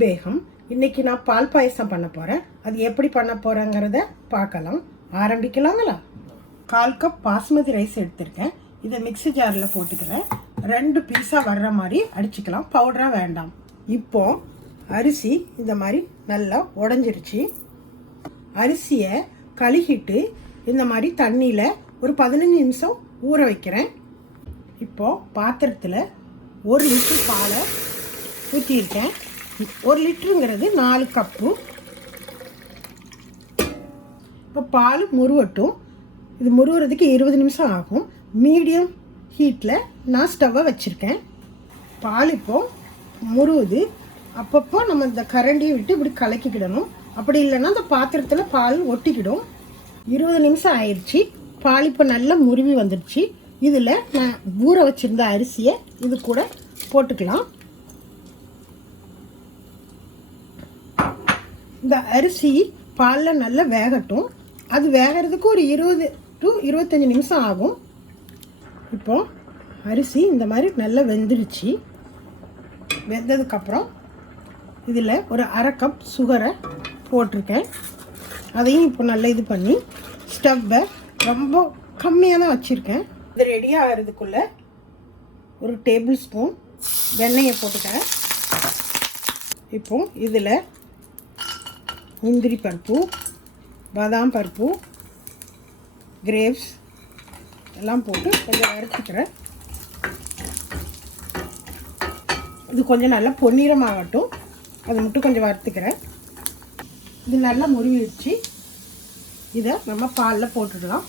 பேகம். இன்னைக்கு நான் பால் பாயசம் பண்ண போகிறேன். அது எப்படி பண்ண போகிறேங்கிறத பார்க்கலாம். ஆரம்பிக்கலாங்களா? 1/4 கப் பாஸ்மதி ரைஸ் எடுத்திருக்கேன். இதை மிக்ஸி ஜாரில் போட்டுக்கிறேன். 2 பீஸாக வர்ற மாதிரி அடிச்சுக்கலாம், பவுடராக வேண்டாம். இப்போது அரிசி இந்த மாதிரி நல்லா உடஞ்சிருச்சு. அரிசியை கழுகிட்டு இந்த மாதிரி தண்ணியில் ஒரு 15 நிமிஷம் ஊற வைக்கிறேன். இப்போது பாத்திரத்தில் 1 லிட்டர் பாலை ஊற்றியிருக்கேன். 1 லிட்டருங்கிறது 4 கப்பு. இப்போ பால் முருவட்டும். இது முருவுறதுக்கு 20 நிமிஷம் ஆகும். மீடியம் ஹீட்டில் நான் ஸ்டவ்வை வச்சுருக்கேன். பால் இப்போது முருவுது. அப்பப்போ நம்ம இந்த கரண்டியை விட்டு இப்படி கலக்கிக்கிடணும். அப்படி இல்லைன்னா அந்த பாத்திரத்தில் பால் ஒட்டிக்கிடும். 20 நிமிஷம் ஆயிடுச்சு. பால் இப்போ நல்லா முருவி வந்துடுச்சு. இதில் நான் ஊற வச்சுருந்த அரிசியை இது கூட போட்டுக்கலாம். இந்த அரிசி பாலில் நல்லா வேகட்டும். அது வேகிறதுக்கு ஒரு 20 to 25 நிமிஷம் ஆகும். இப்போ அரிசி இந்த மாதிரி நல்லா வெந்துடுச்சு. வெந்ததுக்கப்புறம் இதில் ஒரு 1/2 கப் சுகரை போட்டிருக்கேன். அதையும் இப்போ நல்லா இது பண்ணி ஸ்டவ்வை ரொம்ப கம்மியாக தான் வச்சுருக்கேன். இது ரெடி ஆகிறதுக்குள்ளே ஒரு டேபிள் ஸ்பூன் வெண்ணெயை போட்டுக்கிறேன். இப்போ இதில் முந்திரி பருப்பு, பாதாம் பருப்பு, கிரேப்ஸ் எல்லாம் போட்டு கொஞ்சம் வறுத்துக்கிறேன். இது கொஞ்சம் நல்லா பொன்னிறமாகட்டும். அது மட்டும் கொஞ்சம் வறுத்துக்கிறேன். இது நல்லா முருவிடுச்சு. இதை நம்ம பாலில் போட்டுடலாம்.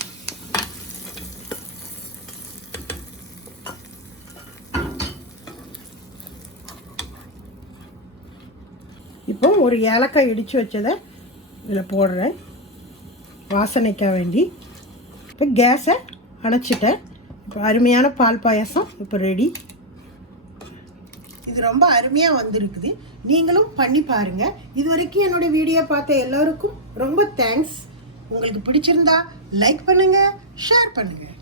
இப்போ ஒரு ஏலக்காய் இடித்து வச்சதை இதில் போடுறேன், வாசனைக்காக வேண்டி. இப்போ கேஸை அணைச்சிட்டேன். இப்போ அருமையான பால் பாயசம் இப்போ ரெடி. இது ரொம்ப அருமையாக வந்திருக்குது. நீங்களும் பண்ணி பாருங்கள். இது வரைக்கும் என்னுடைய வீடியோ பார்த்த எல்லோருக்கும் ரொம்ப தேங்க்ஸ். உங்களுக்கு பிடிச்சிருந்தா லைக் பண்ணுங்கள், ஷேர் பண்ணுங்கள்.